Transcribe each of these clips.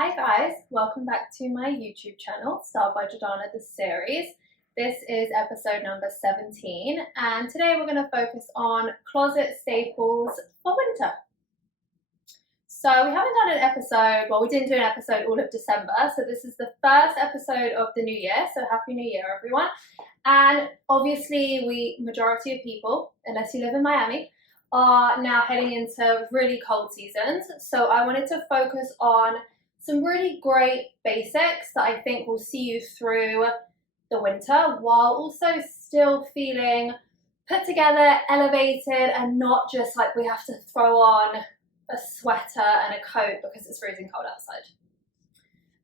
Hi guys, welcome back to my YouTube channel, Styled by Jordana, the series. This is episode number 17 and today we're going to focus on closet staples for winter. So we haven't done an episode, well we didn't do an episode all of December, so this is the first episode of the new year, so Happy New Year everyone. And obviously majority of people, unless you live in Miami, are now heading into really cold seasons. So I wanted to focus on some really great basics that I think will see you through the winter while also still feeling put together, elevated, and not just like we have to throw on a sweater and a coat because it's freezing cold outside.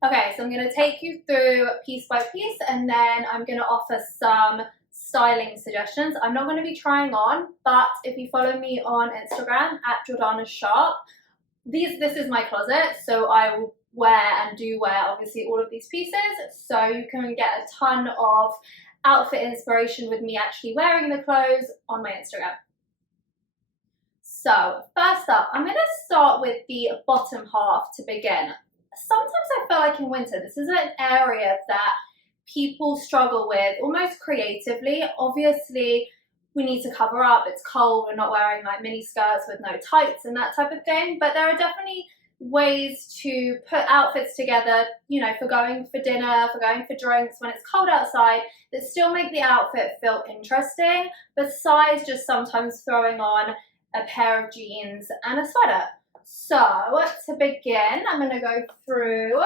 Okay, so I'm going to take you through piece by piece and then I'm going to offer some styling suggestions. I'm not going to be trying on, but if you follow me on Instagram at Jordana's Shop, this is my closet, so I will wear and do wear obviously all of these pieces, so you can get a ton of outfit inspiration with me actually wearing the clothes on my Instagram. So first up, I'm going to start with the bottom half to begin. Sometimes I feel like in winter this is an area that people struggle with almost creatively. Obviously we need to cover up, it's cold, we're not wearing like mini skirts with no tights and that type of thing, but there are definitely ways to put outfits together, you know, for going for dinner, for going for drinks when it's cold outside, that still make the outfit feel interesting, besides just sometimes throwing on a pair of jeans and a sweater. So to begin, I'm going to go through.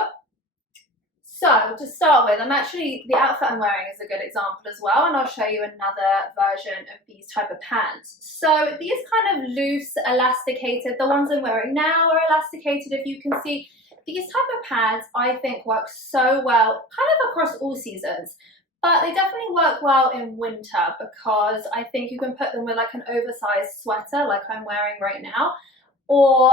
So to start with, the outfit I'm wearing is a good example as well, and I'll show you another version of these type of pants. So these kind of loose, elasticated, the ones I'm wearing now are elasticated, if you can see. These type of pants I think work so well, kind of across all seasons, but they definitely work well in winter because I think you can put them with like an oversized sweater like I'm wearing right now, or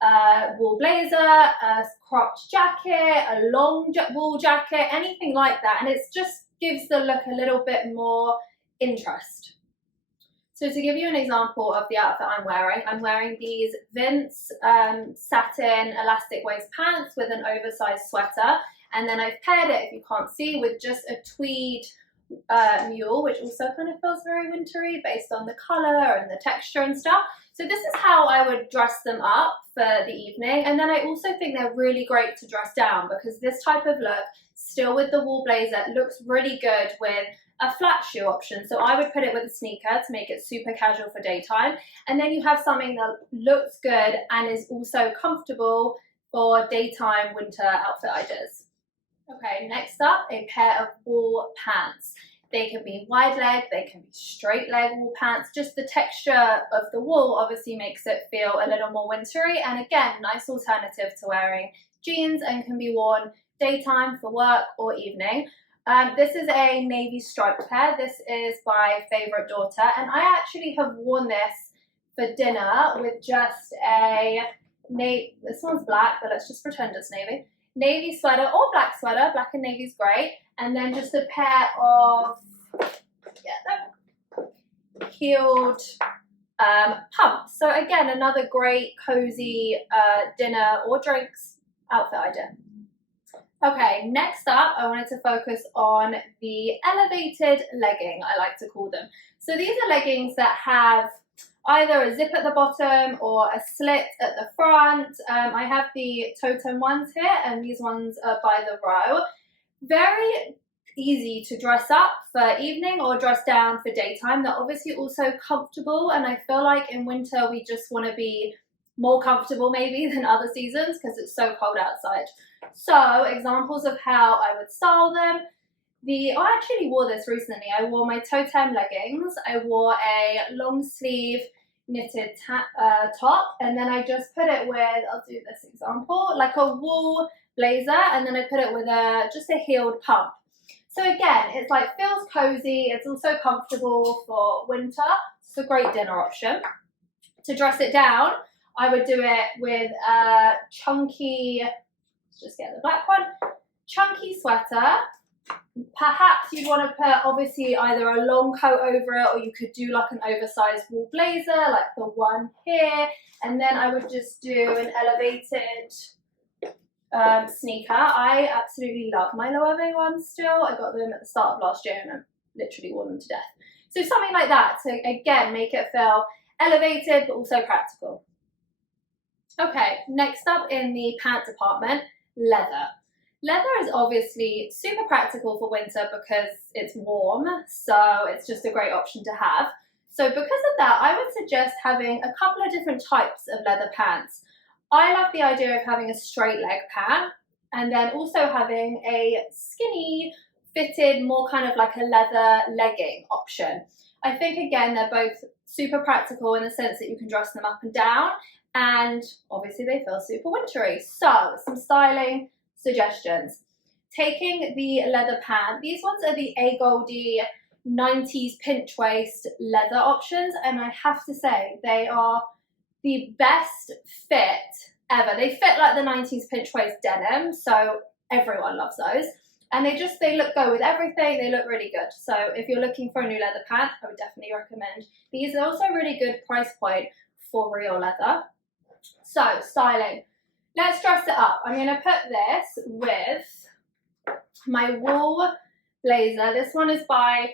a wool blazer, a cropped jacket, a long wool jacket, anything like that, and it just gives the look a little bit more interest. So to give you an example of the outfit I'm wearing these Vince satin elastic waist pants with an oversized sweater, and then I've paired it, if you can't see, with just a tweed mule, which also kind of feels very wintry based on the colour and the texture and stuff. So this is how I would dress them up for the evening. And then I also think they're really great to dress down because this type of look, still with the wool blazer, looks really good with a flat shoe option. So I would put it with a sneaker to make it super casual for daytime. And then you have something that looks good and is also comfortable for daytime winter outfit ideas. Okay, next up, a pair of wool pants. They can be wide leg, they can be straight leg wool pants. Just the texture of the wool obviously makes it feel a little more wintry, and again, nice alternative to wearing jeans and can be worn daytime for work or evening. This is a navy striped pair. This is my favorite daughter, and I actually have worn this for dinner with just a this one's black, but let's just pretend it's navy sweater or black sweater. Black and navy's great. And then just a pair of heeled pumps. So again, another great cozy dinner or drinks outfit idea. Okay, next up, I wanted to focus on the elevated legging, I like to call them. So these are leggings that have either a zip at the bottom or a slit at the front. I have the totem ones here, and these ones are by the row. Very easy to dress up for evening or dress down for daytime. They're obviously also comfortable, and I feel like in winter we just want to be more comfortable maybe than other seasons because it's so cold outside. So examples of how I would style them. I actually wore this recently. I wore my totem leggings. I wore a long sleeve knitted top, and then I just put it with, I'll do this example, like a wool blazer, and then I put it with just a heeled pump. So again, it's like feels cozy, it's also comfortable for winter. It's a great dinner option. To dress it down, I would do it with a chunky, let's just get the black one, chunky sweater. Perhaps you'd want to put obviously either a long coat over it, or you could do like an oversized wool blazer like the one here, and then I would just do an elevated sneaker. I absolutely love my Loewe ones still. I got them at the start of last year and I literally wore them to death. So something like that to, again, make it feel elevated but also practical. Okay, next up in the pant department, leather. Leather is obviously super practical for winter because it's warm, so it's just a great option to have. So because of that, I would suggest having a couple of different types of leather pants. I love the idea of having a straight leg pant and then also having a skinny fitted, more kind of like a leather legging option. I think again, they're both super practical in the sense that you can dress them up and down, and obviously they feel super wintry. So some styling suggestions. Taking the leather pant, these ones are the A Goldie 90s pinch waist leather options, and I have to say they are the best fit ever. They fit like the 90s pinch waist denim, so everyone loves those. And they look good with everything. They look really good. So if you're looking for a new leather pant, I would definitely recommend these. Are also really good price point for real leather. So styling. Let's dress it up. I'm going to put this with my wool blazer. This one is by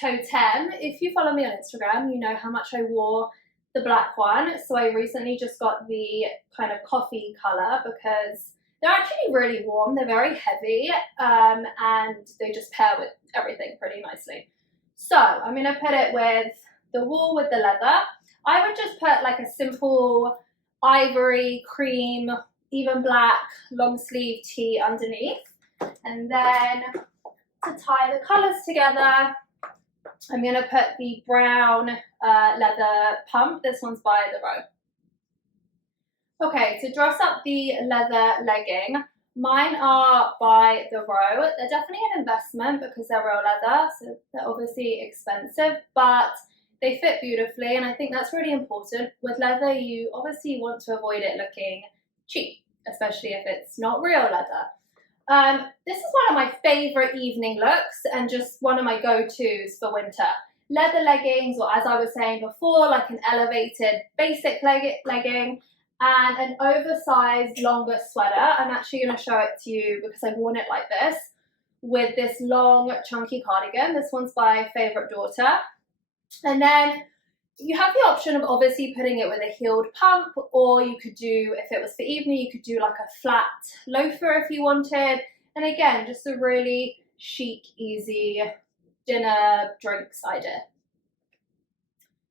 Totem. If you follow me on Instagram, you know how much I wore the black one. So I recently just got the kind of coffee color because they're actually really warm. They're very heavy and they just pair with everything pretty nicely. So I'm going to put it with the wool with the leather. I would just put like a simple ivory, cream, even black long sleeve tee underneath. And then to tie the colors together, I'm going to put the brown leather pump. This one's by The Row. Okay, to dress up the leather legging, mine are by The Row. They're definitely an investment because they're real leather, so they're obviously expensive, but they fit beautifully, and I think that's really important. With leather, you obviously want to avoid it looking cheap, especially if it's not real leather. This is one of my favorite evening looks and just one of my go-tos for winter. Leather leggings, or as I was saying before, like an elevated basic legging and an oversized longer sweater. I'm actually going to show it to you because I've worn it like this with this long chunky cardigan. This one's by Favorite Daughter. And then you have the option of obviously putting it with a heeled pump, or you could do, if it was for evening, you could do like a flat loafer if you wanted. And again, just a really chic, easy dinner drinks idea.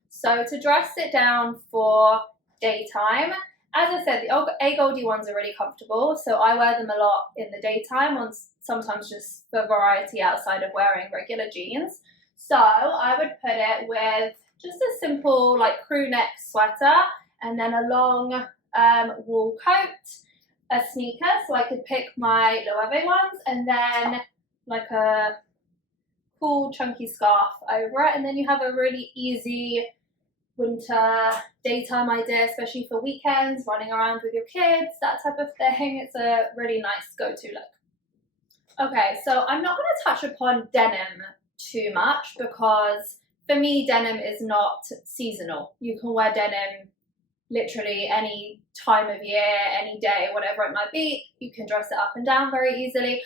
So to dress it down for daytime, as I said, the A Goldie ones are really comfortable, so I wear them a lot in the daytime, sometimes just for variety outside of wearing regular jeans. So I would put it with just a simple like crew neck sweater and then a long wool coat, a sneaker, so I could pick my Loewe ones, and then like a cool chunky scarf over it, and then you have a really easy winter daytime idea, especially for weekends, running around with your kids, that type of thing. It's a really nice go-to look. Okay, so I'm not going to touch upon denim too much because for me, denim is not seasonal. You can wear denim literally any time of year, any day, whatever it might be. You can dress it up and down very easily.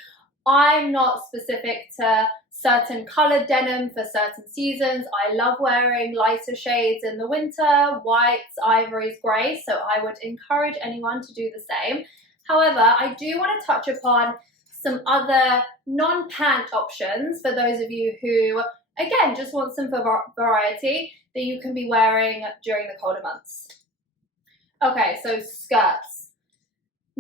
I'm not specific to certain colored denim for certain seasons. I love wearing lighter shades in the winter, whites, ivories, grays, so I would encourage anyone to do the same. However, I do want to touch upon some other non-pant options for those of you who, again, just want some variety that you can be wearing during the colder months. Okay, so skirts.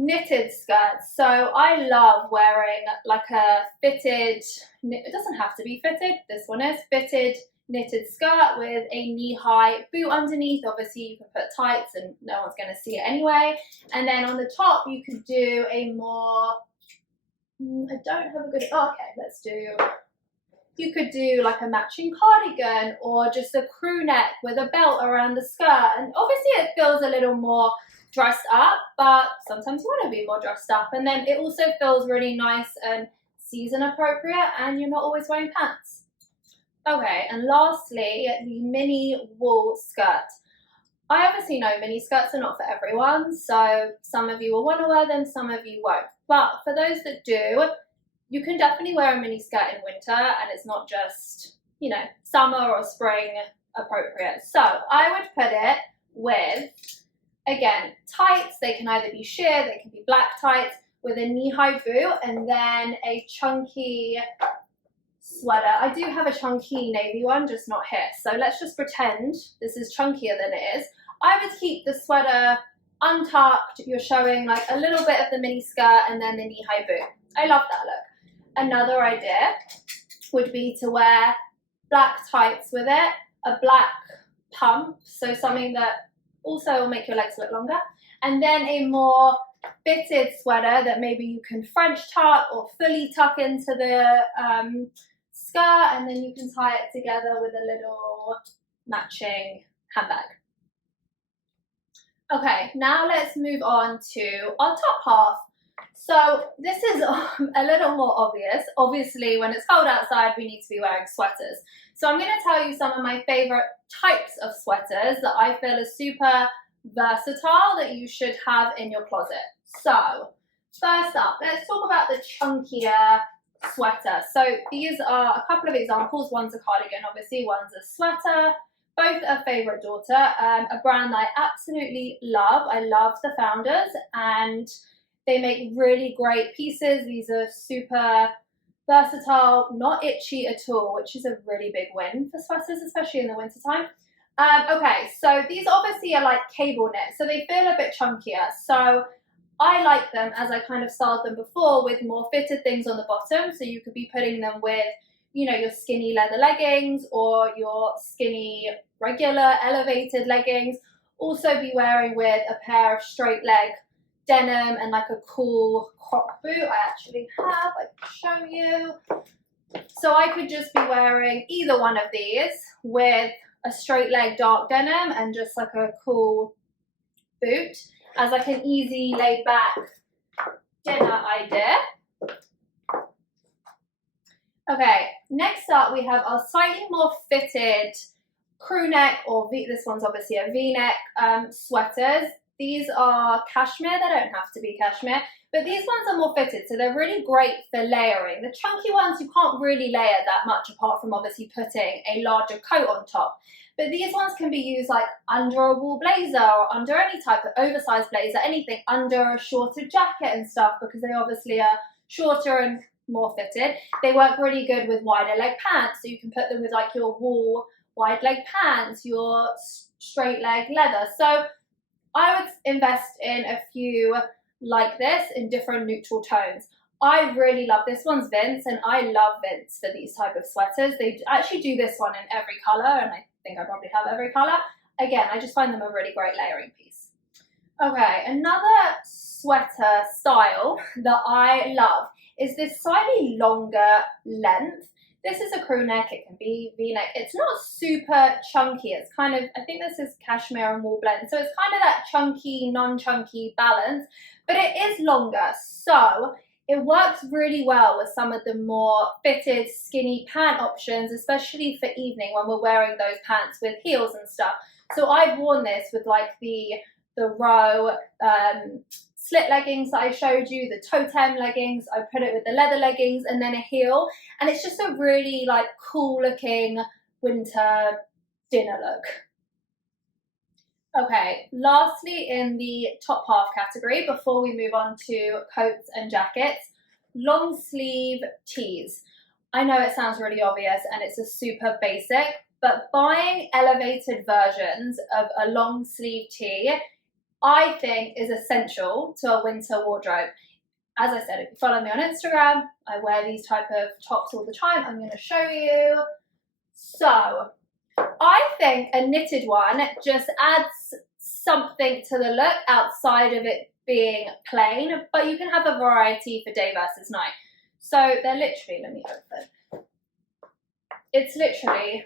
Knitted skirts. So I love wearing like a fitted, it doesn't have to be fitted, this one is fitted knitted skirt with a knee-high boot underneath. Obviously you can put tights and no one's going to see it anyway. And then on the top you could do a more, I don't have a good, okay, let's do, you could do like a matching cardigan or just a crew neck with a belt around the skirt. And obviously it feels a little more dressed up, but sometimes you want to be more dressed up. And then it also feels really nice and season appropriate, and you're not always wearing pants. Okay, and lastly, the mini wool skirt. I obviously know mini skirts are not for everyone, so some of you will want to wear them, some of you won't. But for those that do, you can definitely wear a mini skirt in winter, and it's not just, you know, summer or spring appropriate. So I would put it with, again, tights. They can either be sheer, they can be black tights with a knee-high boot, and then a chunky sweater. I do have a chunky navy one, just not here. So let's just pretend this is chunkier than it is. I would keep the sweater untucked. You're showing like a little bit of the mini skirt and then the knee-high boot. I love that look. Another idea would be to wear black tights with it, a black pump, so something that also will make your legs look longer, and then a more fitted sweater that maybe you can French tuck or fully tuck into the skirt, and then you can tie it together with a little matching handbag. Okay, now let's move on to our top half. So this is a little more obvious. Obviously, when it's cold outside, we need to be wearing sweaters. So I'm going to tell you some of my favorite types of sweaters that I feel are super versatile that you should have in your closet. So first up, let's talk about the chunkier sweater. So these are a couple of examples. One's a cardigan, obviously, one's a sweater. Both a favorite daughter, a brand that I absolutely love. I love the founders, and they make really great pieces. These are super versatile, not itchy at all, which is a really big win for sweaters, especially in the wintertime. Okay, so these obviously are like cable knit, so they feel a bit chunkier. So I like them, as I kind of styled them before, with more fitted things on the bottom. So you could be putting them with, you know, your skinny leather leggings or your skinny regular elevated leggings. Also be wearing with a pair of straight leg denim and like a cool croc boot. I actually have, I can show you. So I could just be wearing either one of these with a straight leg dark denim and just like a cool boot as like an easy laid back dinner idea. Okay, next up we have our slightly more fitted crew neck, or this one's obviously a V-neck sweaters. These are cashmere. They don't have to be cashmere, but these ones are more fitted, so they're really great for layering. The chunky ones, you can't really layer that much apart from obviously putting a larger coat on top. But these ones can be used like under a wool blazer or under any type of oversized blazer, anything under a shorter jacket and stuff, because they obviously are shorter and more fitted. They work really good with wider leg pants, so you can put them with like your wool wide leg pants, your straight leg leather. So I would invest in a few like this in different neutral tones. I really love this one's Vince, and I love Vince for these type of sweaters. They actually do this one in every color, and I think I probably have every color. Again, I just find them a really great layering piece. Okay, another sweater style that I love is this slightly longer length. This is a crew neck, it can be V-neck. It's not super chunky. It's kind of, I think this is cashmere and wool blend. So it's kind of that chunky, non-chunky balance, but it is longer. So it works really well with some of the more fitted skinny pant options, especially for evening when we're wearing those pants with heels and stuff. So I've worn this with like the row slit leggings that I showed you, the totem leggings. I put it with the leather leggings and then a heel, and it's just a really like cool looking winter dinner look. Okay, lastly in the top half category, before we move on to coats and jackets, long sleeve tees. I know it sounds really obvious and it's a super basic, but buying elevated versions of a long sleeve tee I think is essential to a winter wardrobe. As I said, if you follow me on Instagram, I wear these type of tops all the time. I'm going to show you. So I think a knitted one just adds something to the look outside of it being plain, but you can have a variety for day versus night. So they're literally, let me open. It's literally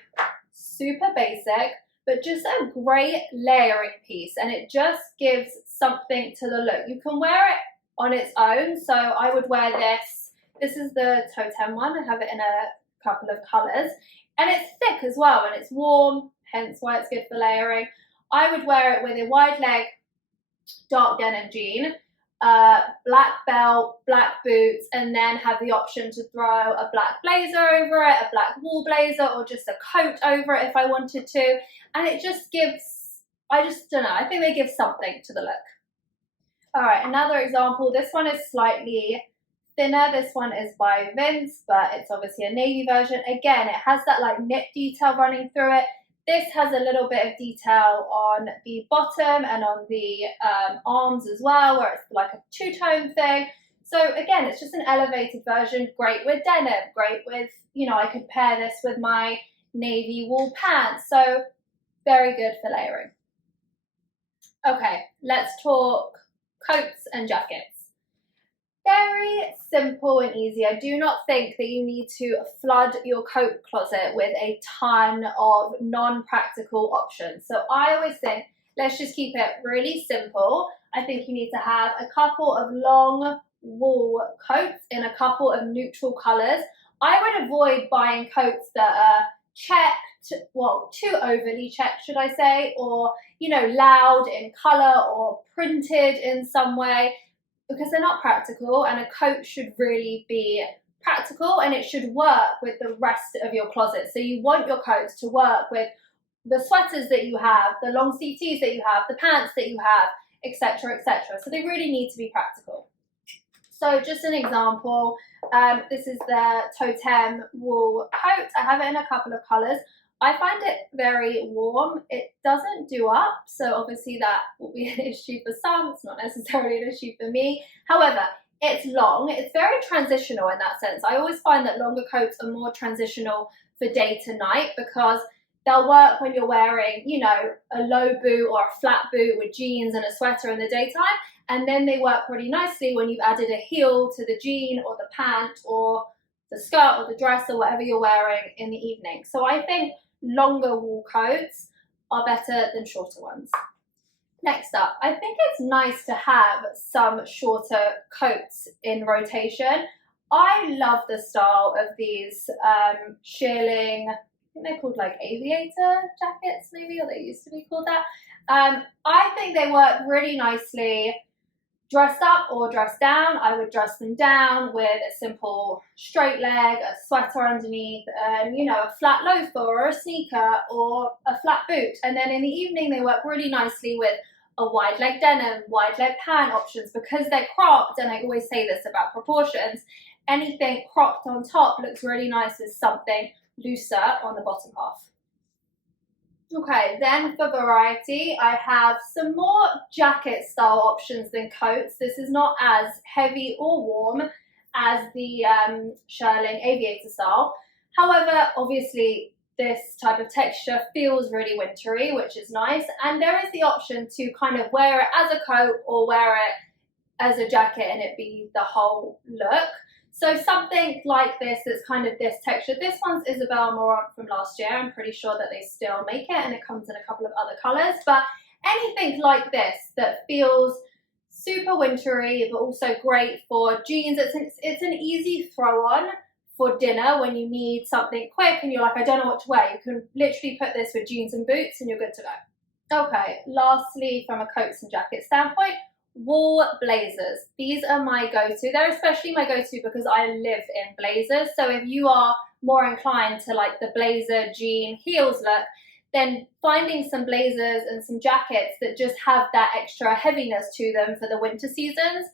super basic, but just a great layering piece, and it just gives something to the look. You can wear it on its own, so I would wear this. This is the totem one. I have it in a couple of colors, and it's thick as well, and it's warm, hence why it's good for layering. I would wear it with a wide leg, dark denim jean, black belt, black boots, and then have the option to throw a black blazer over it, a black wool blazer, or just a coat over it if I wanted to. And it just gives, I just don't know, I think they give something to the look. All right, another example. This one is slightly thinner. This one is by Vince, but it's obviously a navy version. Again, it has that like knit detail running through it. This has a little bit of detail on the bottom and on the arms as well, where it's like a two-tone thing. So again, it's just an elevated version, great with denim, great with, you know, I could pair this with my navy wool pants. So very good for layering. Okay, let's talk coats and jackets. Very simple and easy. I do not think that you need to flood your coat closet with a ton of non-practical options. So I always think, let's just keep it really simple. I think you need to have a couple of long wool coats in a couple of neutral colors. I would avoid buying coats that are checked, well, too overly checked, should I say, or, you know, loud in color or printed in some way, because they're not practical, and a coat should really be practical and it should work with the rest of your closet. So you want your coats to work with the sweaters that you have, the long sleeve tees that you have, the pants that you have, etc., etc. So they really need to be practical. So just an example, this is the Totem wool coat. I have it in a couple of colors. I find it very warm. It doesn't do up, so obviously that will be an issue for some. It's not necessarily an issue for me. However, it's long. It's very transitional in that sense. I always find that longer coats are more transitional for day to night, because they'll work when you're wearing, you know, a low boot or a flat boot with jeans and a sweater in the daytime. And then they work really nicely when you've added a heel to the jean or the pant or the skirt or the dress or whatever you're wearing in the evening. So I think longer wool coats are better than shorter ones. Next up, I think it's nice to have some shorter coats in rotation. I love the style of these shearling, I think they're called like aviator jackets maybe, or they used to be called that. I think they work really nicely dressed up or dressed down. I would dress them down with a simple straight leg, a sweater underneath, and, you know, a flat loafer or a sneaker or a flat boot. And then in the evening, they work really nicely with a wide leg denim, wide leg pant options, because they're cropped. And I always say this about proportions. Anything cropped on top looks really nice with something looser on the bottom half. Okay, then for variety, I have some more jacket style options than coats. This is not as heavy or warm as the shearling aviator style. However, obviously this type of texture feels really wintry, which is nice. And there is the option to kind of wear it as a coat or wear it as a jacket and it be the whole look. So something like this that's kind of this texture. This one's Isabel Marant from last year. I'm pretty sure that they still make it, and it comes in a couple of other colors. But anything like this that feels super wintry, but also great for jeans. It's an easy throw on for dinner when you need something quick and you're like, I don't know what to wear. You can literally put this with jeans and boots and you're good to go. Okay, lastly, from a coats and jacket standpoint, wool blazers. These are my go-to. They're especially my go-to because I live in blazers. So if you are more inclined to like the blazer jean heels look, then finding some blazers and some jackets that just have that extra heaviness to them for the winter seasons,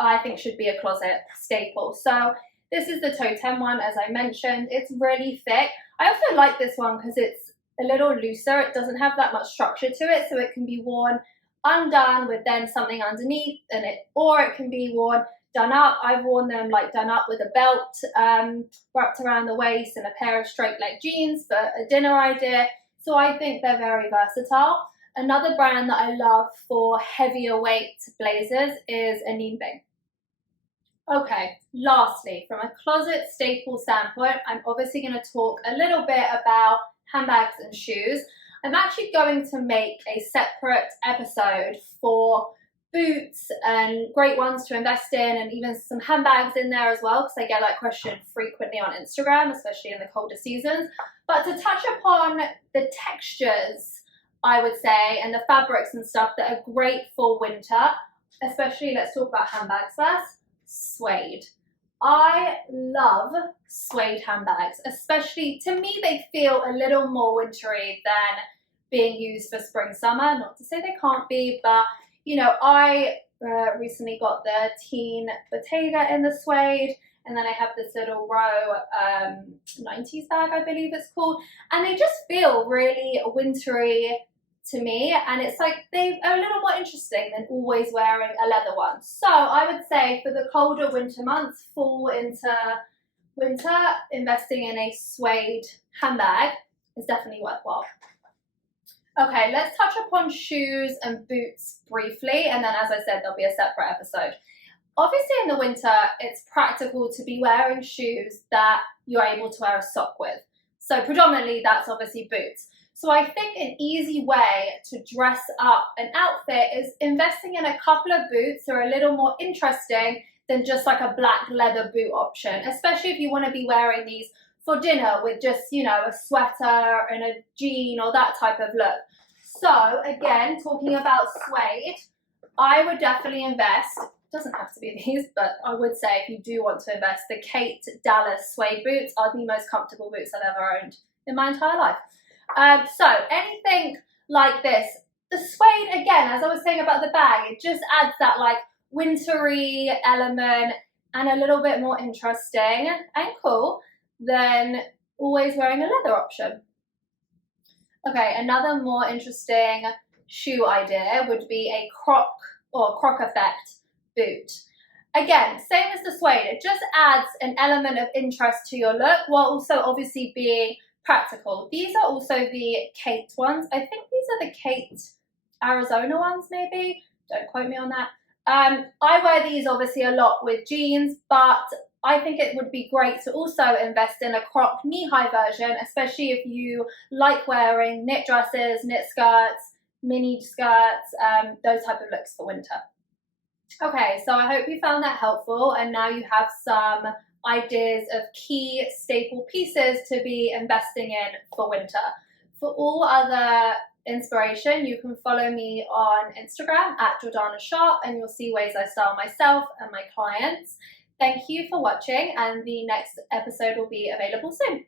I think should be a closet staple. So this is the Totem one, as I mentioned. It's really thick. I also like this one because it's a little looser. It doesn't have that much structure to it, so it can be worn undone with then something underneath, or it can be worn done up. I've worn them like done up with a belt wrapped around the waist and a pair of straight leg jeans for a dinner idea. So I think they're very versatile. Another brand that I love for heavier weight blazers is a Nimbing. Okay, lastly, from a closet staple standpoint, I'm obviously going to talk a little bit about handbags and shoes. I'm actually going to make a separate episode for boots and great ones to invest in, and even some handbags in there as well, because I get that question frequently on Instagram, especially in the colder seasons. But to touch upon the textures I would say, and the fabrics and stuff that are great for winter, especially, let's talk about handbags first. Suede. I love suede handbags, especially, to me, they feel a little more wintry than being used for spring, summer. Not to say they can't be, but, you know, I recently got the Teen Bottega in the suede, and then I have this little row 90s bag, I believe it's called, and they just feel really wintry to me, and it's like they are a little more interesting than always wearing a leather one. So I would say for the colder winter months, fall into winter, investing in a suede handbag is definitely worthwhile. Okay, let's touch upon shoes and boots briefly, and then as I said, there'll be a separate episode. Obviously in the winter, it's practical to be wearing shoes that you're able to wear a sock with. So predominantly that's obviously boots. So I think an easy way to dress up an outfit is investing in a couple of boots that are a little more interesting than just like a black leather boot option, especially if you want to be wearing these for dinner with just, you know, a sweater and a jean or that type of look. So again, talking about suede, I would definitely invest, doesn't have to be these, but I would say if you do want to invest, the Kate Dallas suede boots are the most comfortable boots I've ever owned in my entire life. So anything like this, the suede, again, as I was saying about the bag, it just adds that like wintry element and a little bit more interesting and cool than always wearing a leather option. Okay, another more interesting shoe idea would be a croc or croc effect boot. Again, same as the suede, it just adds an element of interest to your look while also obviously being practical. These are also the Kate ones. I think these are the Kate Arizona ones, maybe. Don't quote me on that. I wear these obviously a lot with jeans, but I think it would be great to also invest in a croc knee-high version, especially if you like wearing knit dresses, knit skirts, mini skirts, those type of looks for winter. Okay, so I hope you found that helpful, and now you have some ideas of key staple pieces to be investing in for winter. For all other inspiration, you can follow me on Instagram at Jordana Sharp, and you'll see ways I style myself and my clients. Thank you for watching, and the next episode will be available soon.